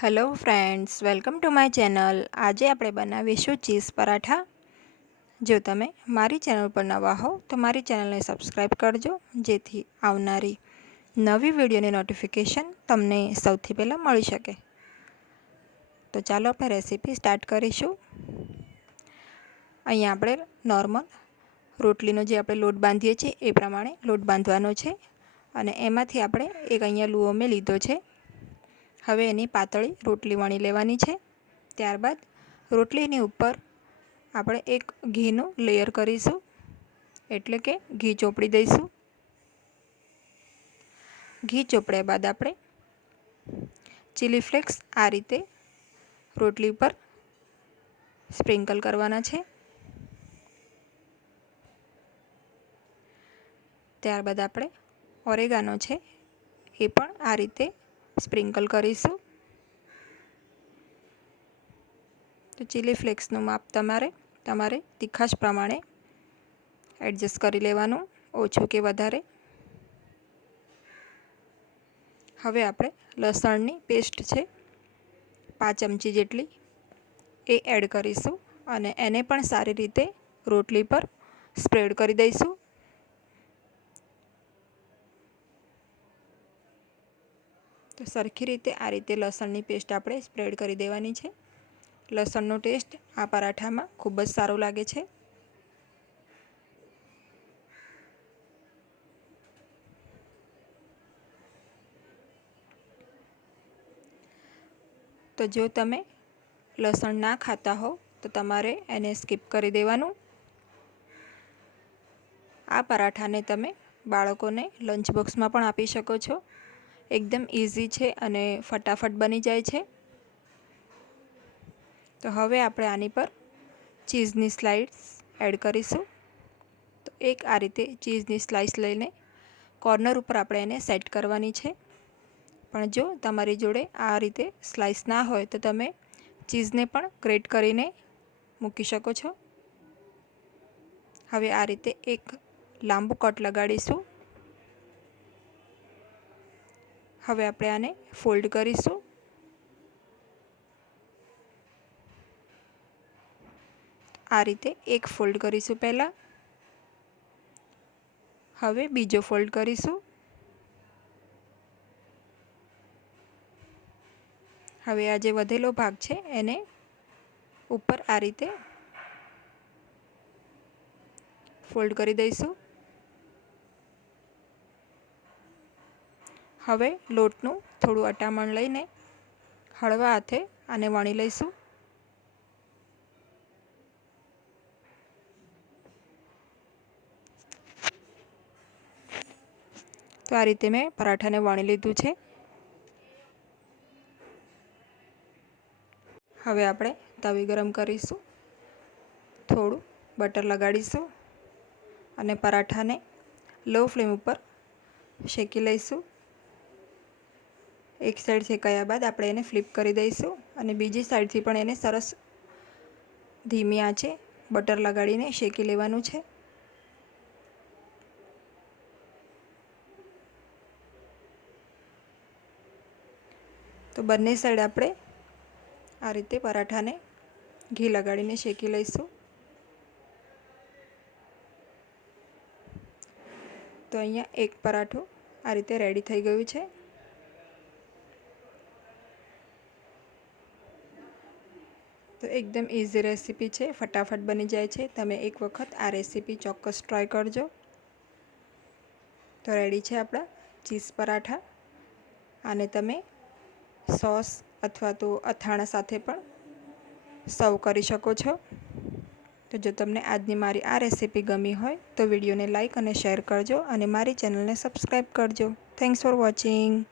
Hello friends, welcome to my channel. આજે આપણે બનાવીશું ચીઝ પરાઠા। જો તમે મારી ચેનલ પર નવા હો તો મારી ચેનલને સબસ્ક્રાઈબ કરજો, જેથી આવનારી નવી વિડીયોની નોટિફિકેશન તમને સૌથી પહેલાં મળી શકે। તો ચાલો આપણે રેસીપી સ્ટાર્ટ કરીશું। અહીંયા આપણે નોર્મલ રોટલીનો જે આપણે લોટ બાંધીએ છીએ એ પ્રમાણે લોટ બાંધવાનો છે, અને એમાંથી આપણે એક અહીંયા લુઓ મેં લીધો છે। હવે એની પાતળી રોટલી વણી લેવાની છે। ત્યારબાદ રોટલીની ઉપર આપણે એક ઘીનું લેયર કરીશું, એટલે કે ઘી ચોપડી દઈશું। ઘી ચોપડ્યા બાદ આપણે ચીલી ફ્લેક્સ આ રીતે રોટલી પર સ્પ્રિંકલ કરવાના છે। ત્યારબાદ આપણે ઓરેગાનો છે એ પણ આ રીતે સ્પ્રિંકલ કરીશું। તો ચીલી ફ્લેક્સનું માપ તમારે તીખાશ પ્રમાણે એડજસ્ટ કરી લેવાનું, ઓછું કે વધારે। હવે આપણે લસણની પેસ્ટ છે 5 ચમચી જેટલી એ એડ કરીશું, અને એને પણ સારી રીતે રોટલી પર સ્પ્રેડ કરી દઈશું। તો સરખી રીતે આ રીતે લસણની પેસ્ટ આપણે સ્પ્રેડ કરી દેવાની છે। લસણનો ટેસ્ટ આ પરાઠામાં ખૂબ જ સારો લાગે છે। તો જો તમે લસણ ના ખાતા હો તો તમારે એને સ્કીપ કરી દેવાનું। આ પરાઠાને તમે બાળકોને લંચ બોક્સમાં પણ આપી શકો છો। એકદમ ઇઝી છે અને ફટાફટ બની જાય છે। તો હવે આપણે આની પર ચીઝની સ્લાઇસ એડ કરીશું। તો એક આ રીતે ચીઝની સ્લાઇસ લઈને કોર્નર ઉપર આપણે એને સેટ કરવાની છે। પણ જો તમારી જોડે આ રીતે સ્લાઇસ ના હોય તો તમે ચીઝને પણ ગ્રેટ કરીને મૂકી શકો છો। હવે આ રીતે એક લાંબુ કટ લગાડીશું। હવે આપણે આને ફોલ્ડ કરીશું। આ રીતે એક ફોલ્ડ કરીશું પહેલાં, હવે બીજો ફોલ્ડ કરીશું। હવે આ જે વધેલો ભાગ છે એને ઉપર આ રીતે ફોલ્ડ કરી દઈશું। હવે લોટનું થોડું અટામણ લઈને હળવા હાથે આને વણી લઈશું। તો આ રીતે મેં પરાઠાને વણી લીધું છે। હવે આપણે તવી ગરમ કરીશું, થોડું બટર લગાડીશું અને પરાઠાને લો ફ્લેમ ઉપર શેકી લઈશું। એક સાઈડ શેકાયા બાદ આપણે એને ફ્લિપ કરી દઈશું, અને બીજી સાઈડથી પણ એને સરસ ધીમી આંચે બટર લગાડીને શેકી લેવાનું છે। તો બંને સાઈડ આપણે આ રીતે પરાઠાને ઘી લગાડીને શેકી લઈશું। તો અહીંયા એક પરાઠું આ રીતે રેડી થઈ ગયું છે। તો એકદમ ઇઝી રેસીપી છે, ફટાફટ બની જાય છે। તમે એક વખત આ રેસીપી ચોક્કસ ટ્રાય કરજો। તો રેડી છે આપણા ચીઝ પરાઠા। આને તમે સોસ અથવા તો અથાણા સાથે પણ સર્વ કરી શકો છો। તો જો તમને આજની મારી આ રેસીપી ગમી હોય તો વિડીયોને લાઈક અને શેર કરજો, અને મારી ચેનલને સબસ્ક્રાઈબ કરજો। Thanks for watching.